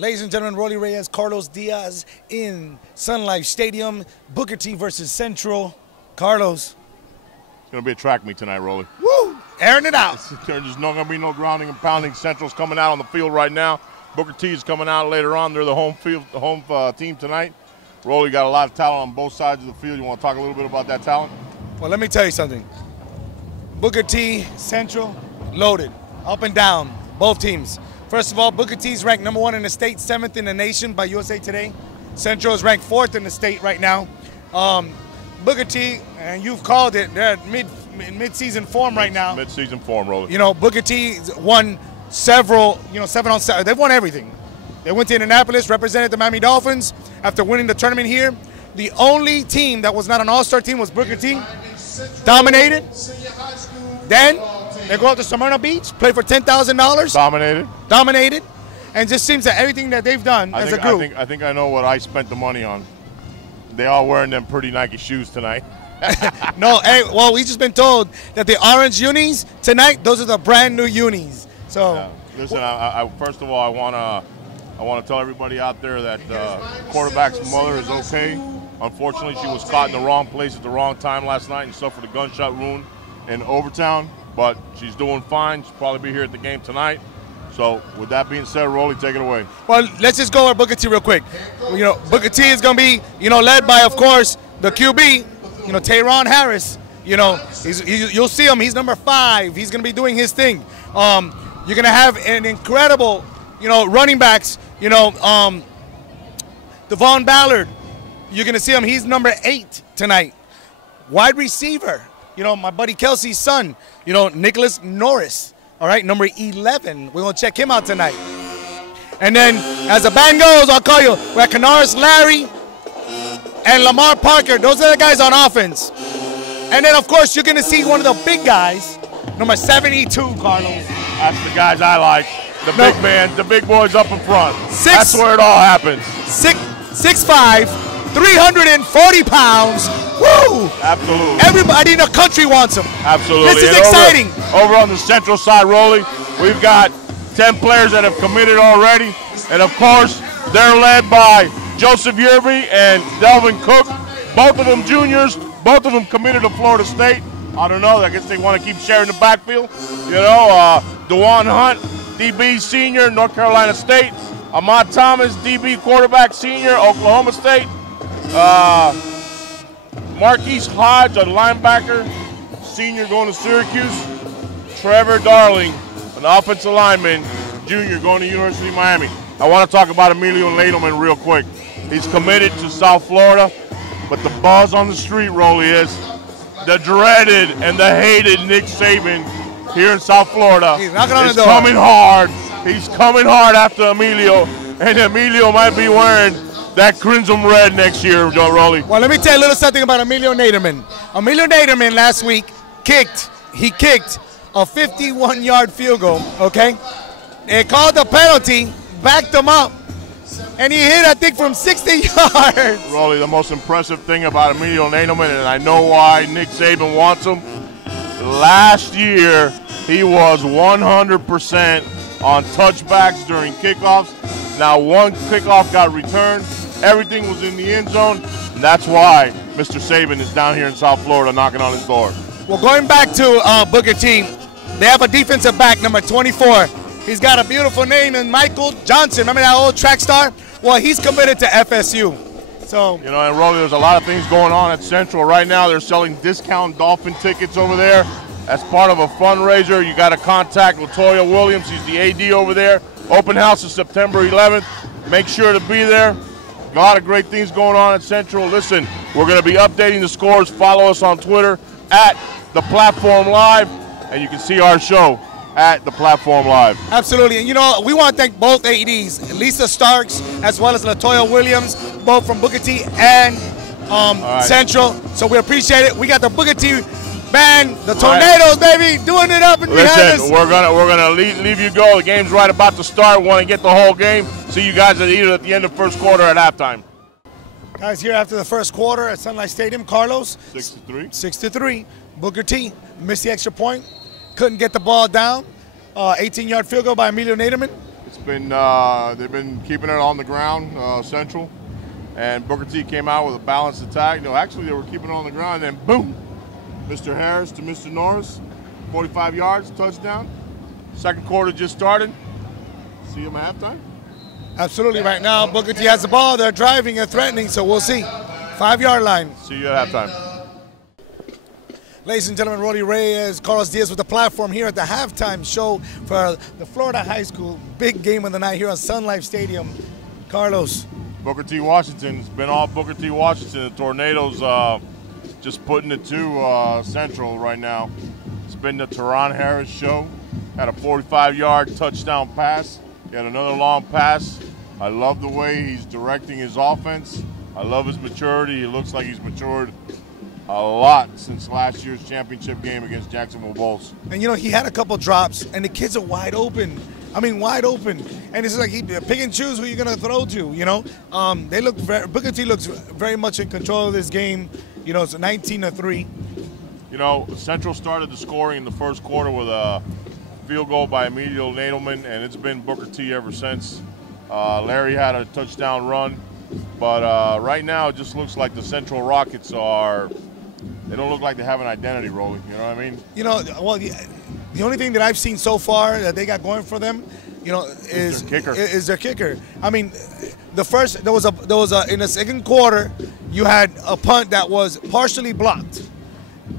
Ladies and gentlemen, Rolly Reyes, Carlos Diaz in Sun Life Stadium. Booker T versus Central. Carlos. It's going to be a track meet tonight, Rolly. Woo! Airing it out. There's not going to be no grounding and pounding. Central's coming out on the field right now. Booker T is coming out later on. They're the home team tonight. Rolly got a lot of talent on both sides of the field. You want to talk a little bit about that talent? Well, let me tell you something. Booker T, Central, loaded, up and down, both teams. First of all, Booker T is ranked #1 in the state, 7th in the nation by USA Today. Central is ranked 4th in the state right now. Booker T, and you've called it, they're mid-season form right now. Mid-season form, Rolly. You know, Booker T won several, 7-on-7. They've won everything. They went to Indianapolis, represented the Miami Dolphins after winning the tournament here. The only team that was not an all-star team was Booker T. Dominated. Then they go out to Smyrna Beach, play for $10,000. Dominated. And just seems that everything that they've done as a group. I think I know what I spent the money on. They all wearing them pretty Nike shoes tonight. No, hey, well, we've just been told that the orange unis tonight, those are the brand new unis. So, yeah. Listen, first of all, I want to tell everybody out there that quarterback's mother is okay. Unfortunately, she was caught in the wrong place at the wrong time last night and suffered a gunshot wound in Overtown. But she's doing fine. She'll probably be here at the game tonight. So, with that being said, Rolly, take it away. Well, let's just go over Booker T real quick. You know, Booker T is going to be, led by, of course, the QB, Tayron Harris. You'll see him. He's number 5. He's going to be doing his thing. You're going to have an incredible, running backs. Devon Ballard. You're going to see him. He's number 8 tonight. Wide receiver. My buddy Kelsey's son, Nicholas Norris, all right, number 11. We're going to check him out tonight. And then, as the band goes, I'll call you, we have Canaris Larry and Lamar Parker. Those are the guys on offense. And then, of course, you're going to see one of the big guys, number 72, Carlos. That's the guys I like. The big man, the big boys up in front. That's where it all happens. 6'5", 340 pounds. Woo! Absolutely. Everybody in the country wants him. Absolutely. This is exciting. Over on the Central side, Rolly, we've got 10 players that have committed already. And, of course, they're led by Joseph Yerby and Delvin Cook. Both of them juniors. Both of them committed to Florida State. I don't know. I guess they want to keep sharing the backfield. DeJuan Hunt, DB senior, North Carolina State. Ahmad Thomas, DB quarterback senior, Oklahoma State. Marquise Hodge, a linebacker, senior going to Syracuse. Trevor Darling, an offensive lineman, junior going to University of Miami. I want to talk about Emilio Nadelman real quick. He's committed to South Florida, but the buzz on the street, Rolly, is the dreaded and the hated Nick Saban here in South Florida. He's knocking on the door. Coming hard. He's coming hard after Emilio, and Emilio might be wearing that crimson red next year, Joe Rolly. Well, let me tell you a little something about Emilio Naderman. Emilio Naderman last week kicked a 51-yard field goal, okay? They called the penalty, backed him up, and he hit, I think, from 60 yards. Rolly, the most impressive thing about Emilio Naderman, and I know why Nick Saban wants him, last year he was 100% on touchbacks during kickoffs. Now one kickoff got returned. Everything was in the end zone, and that's why Mr. Saban is down here in South Florida knocking on his door. Well, going back to Booker T, they have a defensive back, number 24. He's got a beautiful name, and Michael Johnson. Remember that old track star? Well, he's committed to FSU. So, and Rolly, there's a lot of things going on at Central right now. They're selling discount Dolphin tickets over there. As part of a fundraiser, you got to contact Latoya Williams. He's the AD over there. Open house is September 11th. Make sure to be there. A lot of great things going on at Central. Listen, we're going to be updating the scores. Follow us on Twitter at The Platform Live, and you can see our show at The Platform Live. Absolutely. And, we want to thank both ADs, Lisa Starks as well as Latoya Williams, both from Booker T and Central. So we appreciate it. We got the Booker T band, the Tornadoes, baby, doing it up. And listen, we're gonna leave you go. The game's right about to start. Want to get the whole game. See you guys either at the end of first quarter or at halftime. Guys, here after the first quarter at Sunlight Stadium, Carlos. 6-3. 6-3. Booker T missed the extra point. Couldn't get the ball down. 18-yard field goal by Emilio Naderman. It's been they've been keeping it on the ground, Central, and Booker T came out with a balanced attack. No, actually they were keeping it on the ground, and then boom, Mr. Harris to Mr. Norris, 45 yards, touchdown. Second quarter just started. See him at halftime. Absolutely. Right now, Booker T has the ball. They're driving and threatening, so we'll see. 5-yard line. See you at halftime. Ladies and gentlemen, Rolly Reyes, Carlos Diaz with the platform here at the halftime show for the Florida High School. Big game of the night here on Sun Life Stadium. Carlos. Booker T. Washington. It's been all Booker T. Washington. The Tornadoes just putting it to Central right now. It's been the Teron Harris show. Had a 45-yard touchdown pass. He had another long pass. I love the way he's directing his offense. I love his maturity. It looks like he's matured a lot since last year's championship game against Jacksonville Bulls. And, you know, he had a couple drops, and the kids are wide open. I mean, wide open. And it's like he pick and choose who you're going to throw to, you know. They look Booker T looks very much in control of this game. You know, it's 19-3. You know, Central started the scoring in the first quarter with a field goal by Emilio Nadelman, and it's been Booker T ever since. Larry had a touchdown run, but right now it just looks like the Central Rockets they don't look like they have an identity, Rolly. You know what I mean? You know, well, the only thing that I've seen so far that they got going for them, you know, is their kicker. I mean, there was a in the second quarter, you had a punt that was partially blocked.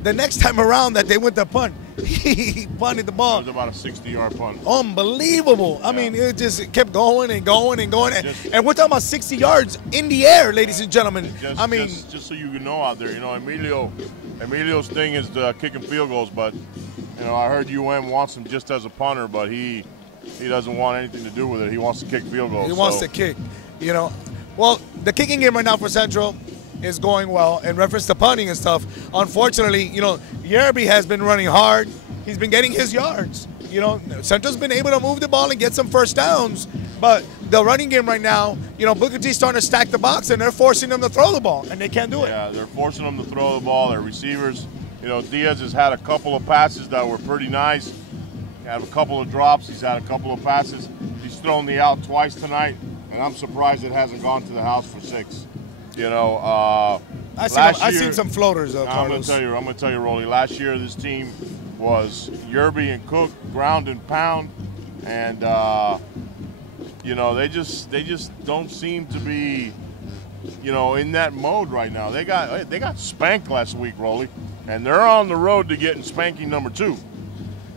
The next time around that they went to punt, he punted the ball. It was about a 60-yard punt. Unbelievable. I mean, it just kept going and going and going. And we're talking about 60 yards in the air, ladies and gentlemen. Just so you know out there, you know, Emilio's thing is kicking field goals, but, you know, I heard UM wants him just as a punter, but he doesn't want anything to do with it. He wants to kick field goals. He wants to kick, you know. Well, the kicking game right now for Central is going well in reference to punting and stuff. Unfortunately, you know, Yerby has been running hard. He's been getting his yards. You know, Central's been able to move the ball and get some first downs, but the running game right now, you know, Booker T's starting to stack the box, and they're forcing them to throw the ball, and they can't do it. Yeah, they're forcing them to throw the ball. Their receivers, you know, Diaz has had a couple of passes that were pretty nice. He had a couple of drops. He's had a couple of passes. He's thrown the out twice tonight, and I'm surprised it hasn't gone to the house for 6. You know, I've seen some floaters, though, Carlos. I'm going to tell you, Rolly. Last year, this team was Yerby and Cook, ground and pound, and you know, they just don't seem to be, you know, in that mode right now. They got spanked last week, Rolly, and they're on the road to getting spanking number 2.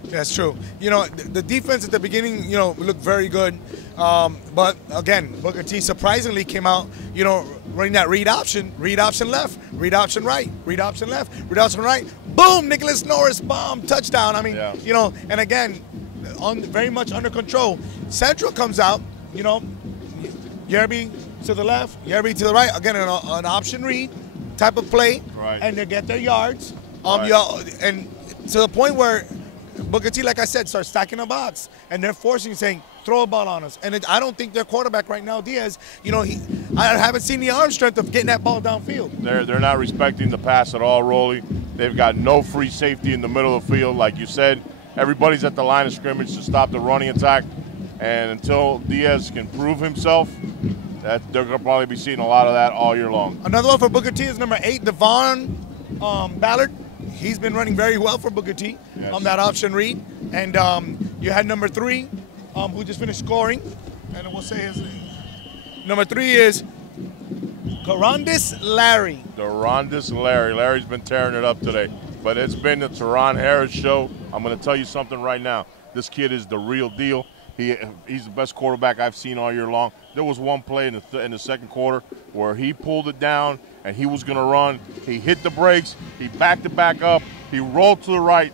That's true. You know, the defense at the beginning, you know, looked very good. But, again, Booker T surprisingly came out, you know, running that read option left, read option right, read option left, read option right. Boom, Nicholas Norris, bomb, touchdown. I mean, you know, and again, very much under control. Central comes out, you know, Yerby to the left, Yerby to the right. Again, an option read type of play. Right. And they get their yards. Right. And to the point where Booker T, like I said, starts stacking the box, and they're forcing, saying, throw a ball on us. And I don't think their quarterback right now, Diaz, you know, I haven't seen the arm strength of getting that ball downfield. They're not respecting the pass at all, Rolly. They've got no free safety in the middle of the field. Like you said, everybody's at the line of scrimmage to stop the running attack. And until Diaz can prove himself, they're going to probably be seeing a lot of that all year long. Another one for Booker T is number 8, Devon Ballard. He's been running very well for Booker T on that option read. And you had number 3, who just finished scoring. And we'll say his name. Number 3 is Corondis Larry. Larry's been tearing it up today. But it's been the Teron Harris show. I'm going to tell you something right now. This kid is the real deal. He's the best quarterback I've seen all year long. There was one play in the second quarter where he pulled it down and he was going to run. He hit the brakes. He backed it back up. He rolled to the right.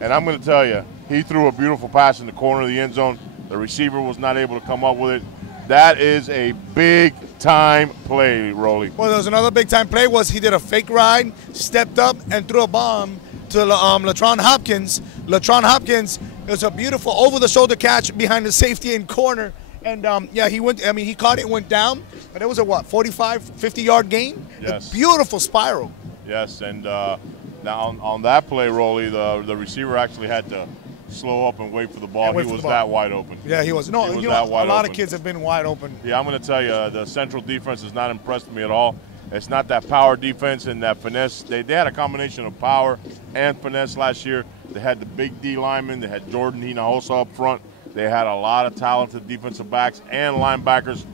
And I'm going to tell you, he threw a beautiful pass in the corner of the end zone. The receiver was not able to come up with it. That is a big-time play, Rolly. Well, there was another big-time play was he did a fake ride, stepped up, and threw a bomb to LaTron Hopkins. LaTron Hopkins, it was a beautiful over-the-shoulder catch behind the safety in corner. And, yeah, he went. I mean, he caught it, went down, but it was a, what, 45, 50-yard gain? Yes. A beautiful spiral. Yes, and now on that play, Rolly, the receiver actually had to slow up and wait for the ball. He was that wide open. Yeah, he was. No, you know, a lot of kids have been wide open. Yeah, I'm going to tell you, the Central defense has not impressed me at all. It's not that power defense and that finesse. They had a combination of power and finesse last year. They had the big D linemen. They had Jordan Hinojosa up front. They had a lot of talented defensive backs and linebackers.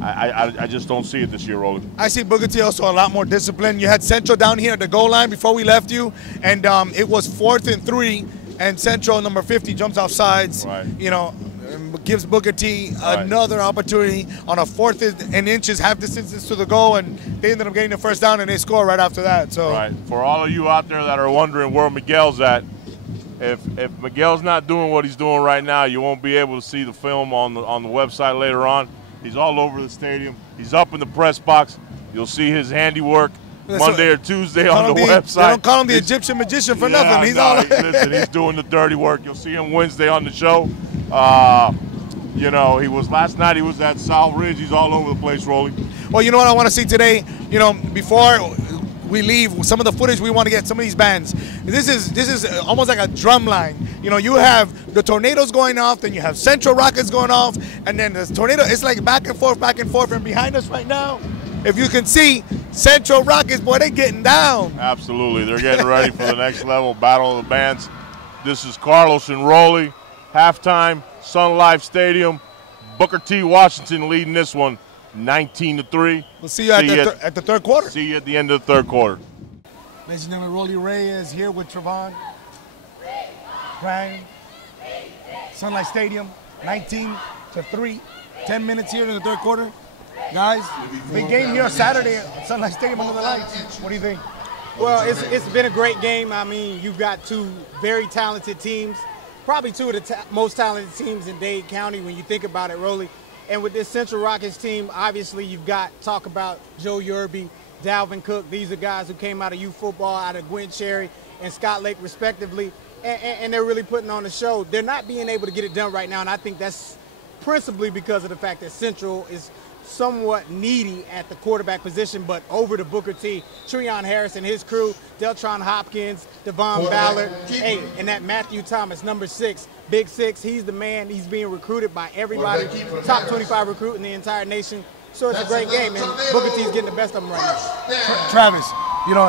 I just don't see it this year, Rolly. I see Booker T also a lot more disciplined. You had Central down here at the goal line before we left you, and it was 4th and 3, and Central, number 50, jumps off sides. Right. You know, gives Booker T another opportunity on a 4th and inches, half distance to the goal, and they ended up getting the first down, and they score right after that. So. Right. For all of you out there that are wondering where Miguel's at, if Miguel's not doing what he's doing right now, you won't be able to see the film on the website later on. He's all over the stadium. He's up in the press box. You'll see his handiwork Monday or Tuesday on the website. They don't call him the Egyptian magician for nothing. He's listen, he's doing the dirty work. You'll see him Wednesday on the show. You know, last night he was at South Ridge. He's all over the place, Rolly. Well, you know what I want to see today? You know, before we leave, some of the footage we want to get, some of these bands. This is almost like a drum line. You know, you have the tornadoes going off, then you have Central Rockets going off, and then the tornado, it's like back and forth, and behind us right now, if you can see, Central Rockets, boy, they getting down. Absolutely. They're getting ready for the next level, Battle of the Bands. This is Carlos and Rolly, halftime, Sun Life Stadium. Booker T. Washington leading this one 19-3. We'll see you at the third quarter. See you at the end of the third quarter. Ladies and gentlemen, Rolly Reyes here with Trevon. Brian. Sun Life Stadium, 19-3. 10 minutes here in the third quarter. Guys, big game here Saturday at Sun Life Stadium under the lights. What do you think? Well, it's been a great game. I mean, you've got two very talented teams, probably two of the most talented teams in Dade County when you think about it, Rolly. And with this Central Rockets team, obviously you've got talk about Joe Yerby, Dalvin Cook. These are guys who came out of youth football, out of Gwen Cherry and Scott Lake respectively, and they're really putting on the show. They're not being able to get it done right now, and I think that's principally because of the fact that Central is somewhat needy at the quarterback position, but over to Booker T, Treon Harris and his crew, Deltron Hopkins, Devon Ballard, hey, and that Matthew Thomas, number 6, Big 6, he's the man. He's being recruited by everybody, top 25 recruit in the entire nation. So it's a great game, and Booker T's getting the best of them right now. Travis, you know,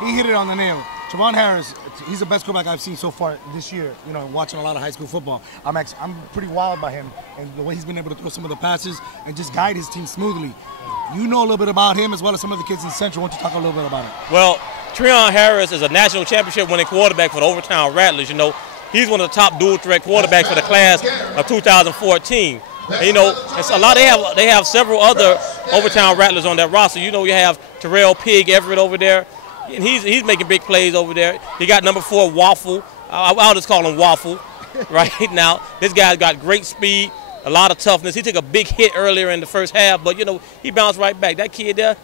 he hit it on the nail. Trevon Harris, he's the best quarterback I've seen so far this year. You know, watching a lot of high school football, I'm pretty wild by him and the way he's been able to throw some of the passes and just guide his team smoothly. You know a little bit about him as well as some of the kids in Central. Why don't you talk a little bit about it? Well, Treon Harris is a national championship winning quarterback for the Overtown Rattlers. You know, he's one of the top dual threat quarterbacks for the class of 2014. And, you know, it's a lot. They have several other Overtown Rattlers on that roster. You know, you have Terrell Pig Everett over there. And he's making big plays over there. He got number 4, Waffle. I'll just call him Waffle right now. This guy's got great speed, a lot of toughness. He took a big hit earlier in the first half, but, you know, he bounced right back. That kid there,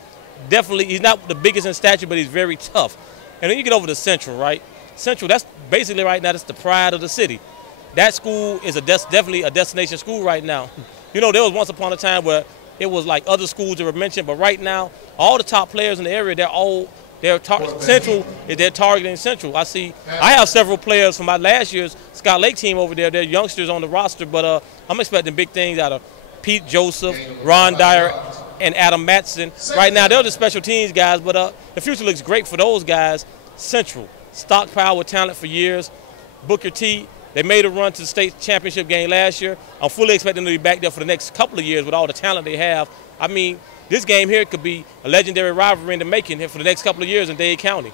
definitely, he's not the biggest in stature, but he's very tough. And then you get over to Central, right? Central, that's basically right now, that's the pride of the city. That school is definitely a destination school right now. You know, there was once upon a time where it was like other schools that were mentioned, but right now, all the top players in the area, Central is they're targeting Central. I have several players from my last year's Scott Lake team over there. They're youngsters on the roster, but I'm expecting big things out of Pete Joseph, Ron Dyer, and Adam Matson. Right now, they're the special teams guys, but the future looks great for those guys. Central, stockpile with talent for years. Booker T, they made a run to the state championship game last year. I'm fully expecting them to be back there for the next couple of years with all the talent they have. I mean, this game here could be a legendary rivalry in the making here for the next couple of years in Dade County.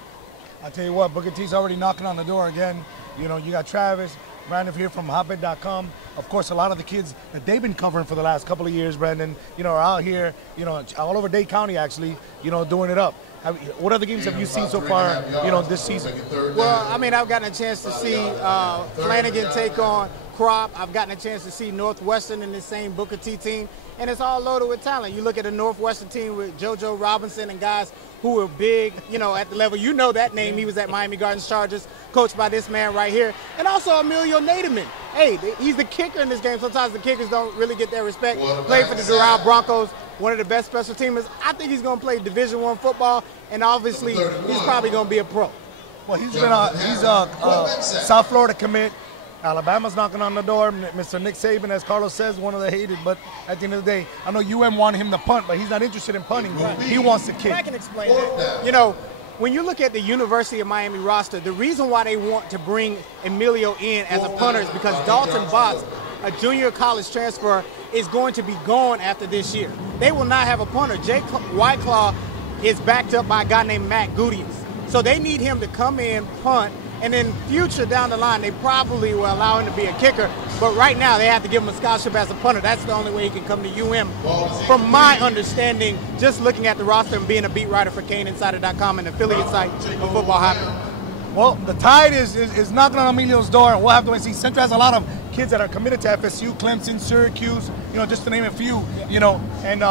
I'll tell you what, Booker T's already knocking on the door again. You know, you got Travis, Brandon here from hotbed.com. Of course, a lot of the kids that they've been covering for the last couple of years, Brandon, you know, are out here, you know, all over Dade County actually, you know, doing it up. What other games have you seen so far, you know, this season? Well, I mean, I've gotten a chance to see Flanagan take on crop. I've gotten a chance to see Northwestern in the same Booker T team, and it's all loaded with talent. You look at the Northwestern team with JoJo Robinson and guys who were big, you know, at the level. You know that name. He was at Miami Gardens Chargers, coached by this man right here. And also Emilio Naderman. Hey, he's the kicker in this game. Sometimes the kickers don't really get their respect. Played for the Doral Broncos, one of the best special teamers. I think he's going to play Division I football, and obviously he's probably going to be a pro. Well, he's a South Florida commit. Alabama's knocking on the door. Mr. Nick Saban, as Carlos says, one of the hated. But at the end of the day, I know UM wanted him to punt, but he's not interested in punting. He wants to kick. I can explain that. You know, when you look at the University of Miami roster, the reason why they want to bring Emilio in as a punter is because Dalton Botts, a junior college transfer, is going to be gone after this year. They will not have a punter. Jake Whiteclaw is backed up by a guy named Matt Gutierrez. So they need him to come in, punt, and then future down the line, they probably will allow him to be a kicker. But right now, they have to give him a scholarship as a punter. That's the only way he can come to UM. From my understanding, just looking at the roster and being a beat writer for CaneInsider.com, an affiliate site of Football Hockey. Well, the Tide is knocking on Emilio's door, and we'll have to wait and see. Central has a lot of kids that are committed to FSU, Clemson, Syracuse, you know, just to name a few, you know. And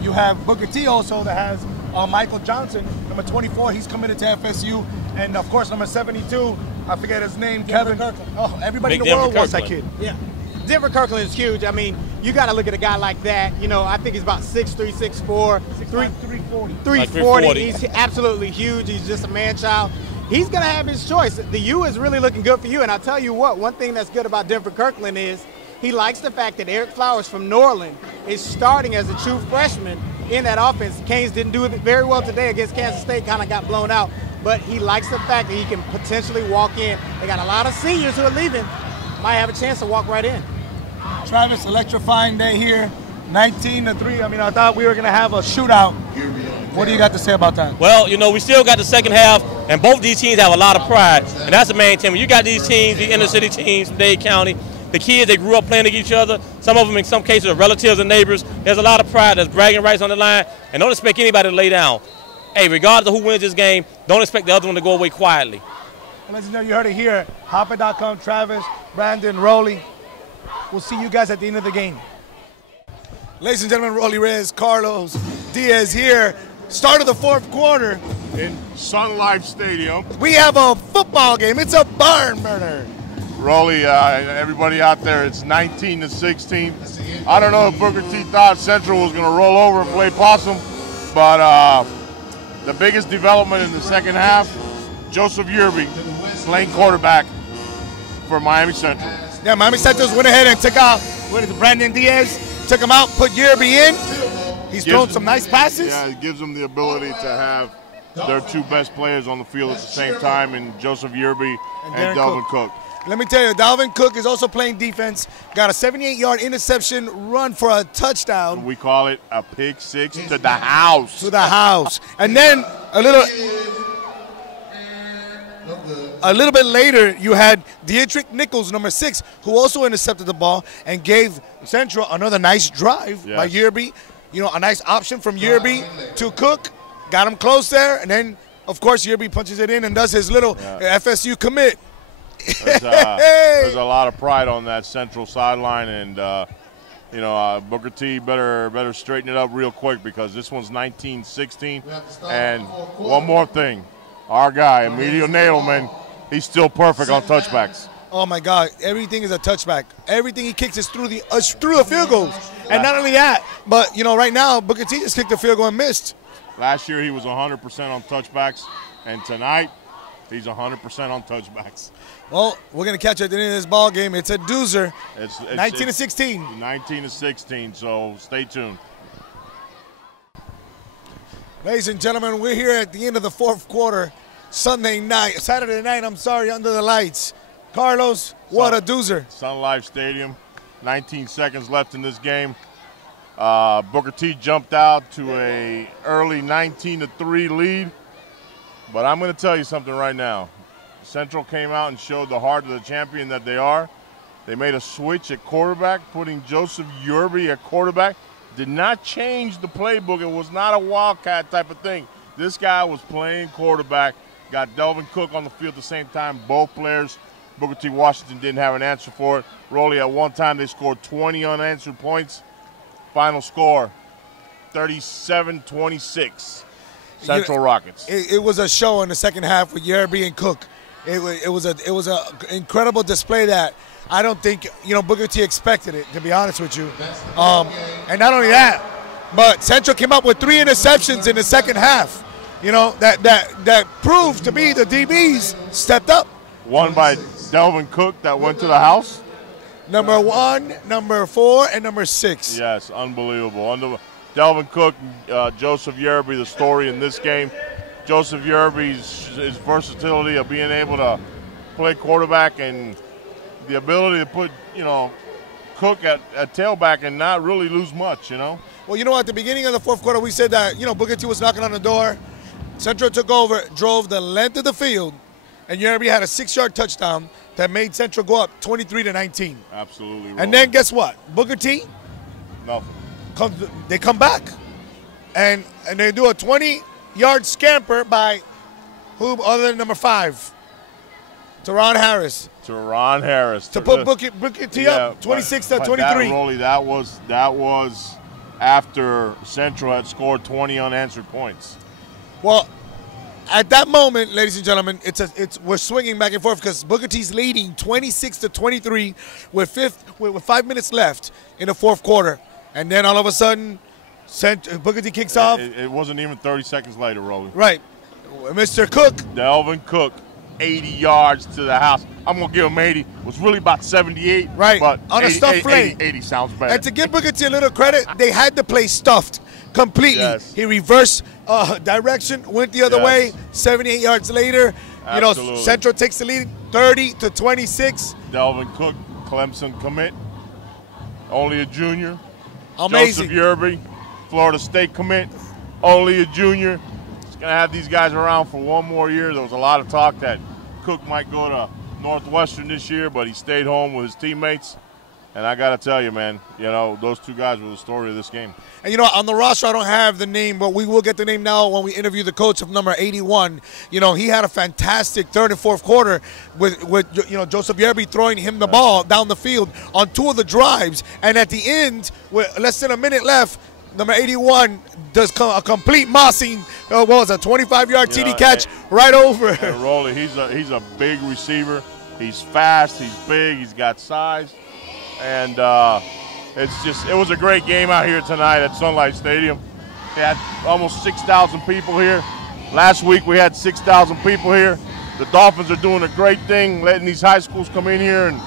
you have Booker T also that has Michael Johnson, number 24. He's committed to FSU. And, of course, number 72, I forget his name, Kevin. Oh, everybody in the world wants that kid. Yeah. Denver Kirkland is huge. I mean, you got to look at a guy like that. You know, I think he's about 6'3", 6'4", 340. 340. He's absolutely huge. He's just a man-child. He's going to have his choice. The U is really looking good for you. And I'll tell you what, one thing that's good about Denver Kirkland is he likes the fact that Eric Flowers from Norland is starting as a true freshman in that offense. Canes didn't do it very well today against Kansas State, kind of got blown out. But he likes the fact that he can potentially walk in. They got a lot of seniors who are leaving. Might have a chance to walk right in. Travis, electrifying day here, 19-3. I mean, I thought we were going to have a shootout. What do you got to say about that? Well, you know, we still got the second half, and both these teams have a lot of pride. And that's the main thing. When you got these teams, the inner city teams from Dade County, the kids, they grew up playing against each other. Some of them, in some cases, are relatives and neighbors. There's a lot of pride. There's bragging rights on the line. And don't expect anybody to lay down. Hey, regardless of who wins this game, don't expect the other one to go away quietly. And as you know, you heard it here. Hopper.com, Travis, Brandon, Rolly. We'll see you guys at the end of the game. Ladies and gentlemen, Rolly Reyes, Carlos Diaz here. Start of the fourth quarter. In Sun Life Stadium. We have a football game. It's a barn burner. Rolly, everybody out there, it's 19-16. I don't know if Booker T thought Central was going to roll over and play possum, but the biggest development in the second half, Joseph Yerby playing quarterback for Miami Central. Yeah, Miami Central went ahead and took out, Brandon Diaz, took him out, put Yerby in. He's thrown some nice passes. Yeah, it gives them the ability to have their two best players on the field at the same time, in Joseph Yerby and Delvin Cook. Let me tell you, Dalvin Cook is also playing defense. Got a 78-yard interception run for a touchdown. We call it a pick six to the house. To the house. And then a little bit later, you had Dietrich Nichols, number 6, who also intercepted the ball and gave Central another nice drive by Yerby. You know, a nice option from Yerby to Cook. Got him close there. And then, of course, Yerby punches it in and does his little FSU commit. There's a lot of pride on that Central sideline, and you know, Booker T better straighten it up real quick, because this one's 19-16. And one more thing, our guy Emilio Naderman, he's still perfect on touchbacks. Oh my God! Everything is a touchback. Everything he kicks is through the field goals. And not only that, but you know, right now Booker T just kicked the field goal and missed. Last year he was 100% on touchbacks, and tonight he's 100% on touchbacks. Well, we're going to catch you at the end of this ball game. It's a doozer. It's 19-16. 19-16, so stay tuned. Ladies and gentlemen, we're here at the end of the fourth quarter. Saturday night, under the lights. Carlos, what a doozer. Sun Life Stadium, 19 seconds left in this game. Booker T jumped out to a early 19-3 lead. But I'm going to tell you something right now. Central came out and showed the heart of the champion that they are. They made a switch at quarterback, putting Joseph Yerby at quarterback. Did not change the playbook. It was not a wildcat type of thing. This guy was playing quarterback. Got Delvin Cook on the field at the same time. Both players Booker T. Washington didn't have an answer for it. Rolly, at one time, they scored 20 unanswered points. Final score, 37-26. Central Rockets. It was a show in the second half with Yerby and Cook. It was an incredible display that I don't think Booker T expected it, to be honest with you. And not only that, but Central came up with 3 interceptions in the second half. That proved to be the DBs stepped up. One by Delvin Cook that went to the house. Number 1, number 4, and number 6. Yes, unbelievable. Delvin Cook, Joseph Yerby, the story in this game. Joseph Yerby's his versatility of being able to play quarterback and the ability to put, Cook at tailback and not really lose much, Well, at the beginning of the fourth quarter, we said that, Booker T was knocking on the door. Central took over, drove the length of the field, and Yerby had a 6-yard touchdown that made Central go up 23-19. Absolutely. And then guess what? Booker T? Nothing. They come back, and they do a 20-yard scamper by who other than number 5? Teron Harris. To put Booker T up 26-23. That was after Central had scored 20 unanswered points. Well, at that moment, ladies and gentlemen, we're swinging back and forth because Booker T's leading 26-23 with 5 minutes left in the fourth quarter. And then all of a sudden, Booker T kicks off. It wasn't even 30 seconds later, Rolly. Right. Mr. Cook. Delvin Cook, 80 yards to the house. I'm going to give him 80. It was really about 78. Right. But on a stuffed play. 80 sounds better. And to give Booker T a little credit, they had the play stuffed completely. Yes. He reversed direction, went the other way. 78 yards later, Absolutely. Central takes the lead 30-26. Delvin Cook, Clemson commit. Only a junior. Amazing. Joseph Yerby, Florida State commit, only a junior. He's going to have these guys around for one more year. There was a lot of talk that Cook might go to Northwestern this year, but he stayed home with his teammates. And I got to tell you, man, those 2 guys were the story of this game. And, on the roster, I don't have the name, but we will get the name now when we interview the coach of number 81. He had a fantastic third and fourth quarter with Joseph Yerby throwing him the ball down the field on 2 of the drives. And at the end, with less than a minute left, number 81 does a complete mossing, 25-yard TD catch right over. And Rolly, he's a big receiver. He's fast, he's big, he's got size. And it was a great game out here tonight at Sun Life Stadium. We had almost 6,000 people here. Last week we had 6,000 people here. The Dolphins are doing a great thing, letting these high schools come in here and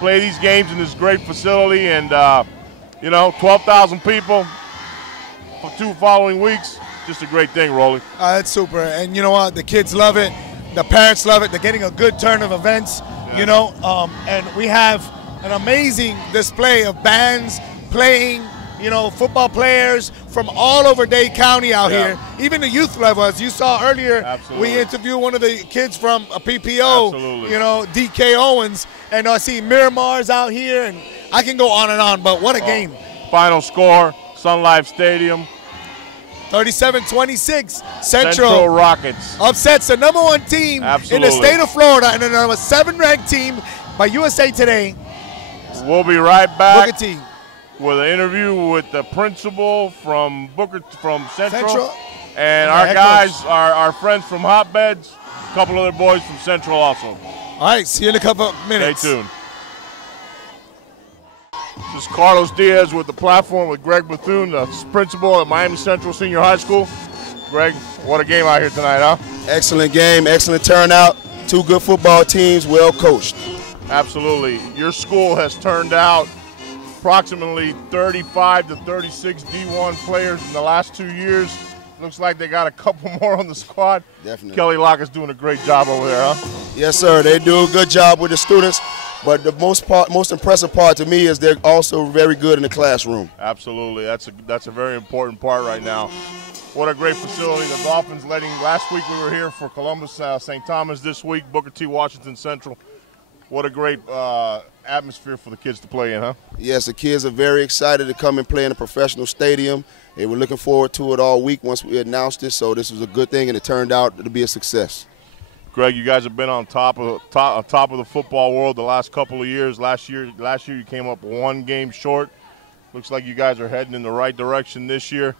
play these games in this great facility. And, 12,000 people for 2 following weeks. Just a great thing, Rolly. That's super. And you know what? The kids love it. The parents love it. They're getting a good turn of events, and we have an amazing display of bands playing, football players from all over Dade County out here. Even the youth level, as you saw earlier. Absolutely. We interviewed one of the kids from a PPO, Absolutely. DK Owens, and I see Miramar's out here, and I can go on and on, but what a game. Final score, Sun Life Stadium. 37-26. Central Rockets upsets the number 1 team in the state of Florida and the number 7 ranked team by USA Today. We'll be right back Booker T. with an interview with the principal from Central. And our guys, our friends from Hotbeds, a couple other boys from Central also. All right, see you in a couple of minutes. Stay tuned. This is Carlos Diaz with the platform with Greg Bethune, the principal at Miami Central Senior High School. Greg, what a game out here tonight, huh? Excellent game, excellent turnout. 2 good football teams, well coached. Absolutely. Your school has turned out approximately 35 to 36 D1 players in the last 2 years. Looks like they got a couple more on the squad. Definitely. Kelly Lockett's doing a great job over there, huh? Yes, sir. They do a good job with the students, but the most impressive part to me is they're also very good in the classroom. Absolutely. That's a very important part right now. What a great facility. The Dolphins last week we were here for Columbus, St. Thomas. This week, Booker T. Washington Central. What a great atmosphere for the kids to play in, huh? Yes, the kids are very excited to come and play in a professional stadium. They were looking forward to it all week once we announced it, so this was a good thing, and it turned out to be a success. Greg, you guys have been on top of the football world the last couple of years. Last year you came up one game short. Looks like you guys are heading in the right direction this year.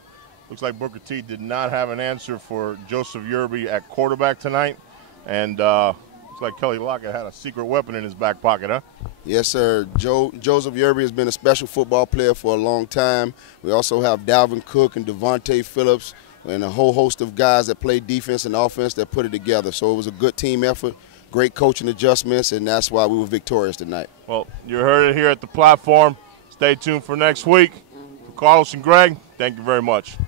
Looks like Booker T did not have an answer for Joseph Yerby at quarterback tonight, and looks like Kelly Lockett had a secret weapon in his back pocket, huh? Yes, sir. Joseph Yerby has been a special football player for a long time. We also have Dalvin Cook and Devontae Phillips and a whole host of guys that play defense and offense that put it together. So it was a good team effort, great coaching adjustments, and that's why we were victorious tonight. Well, you heard it here at the platform. Stay tuned for next week. For Carlos and Greg, thank you very much.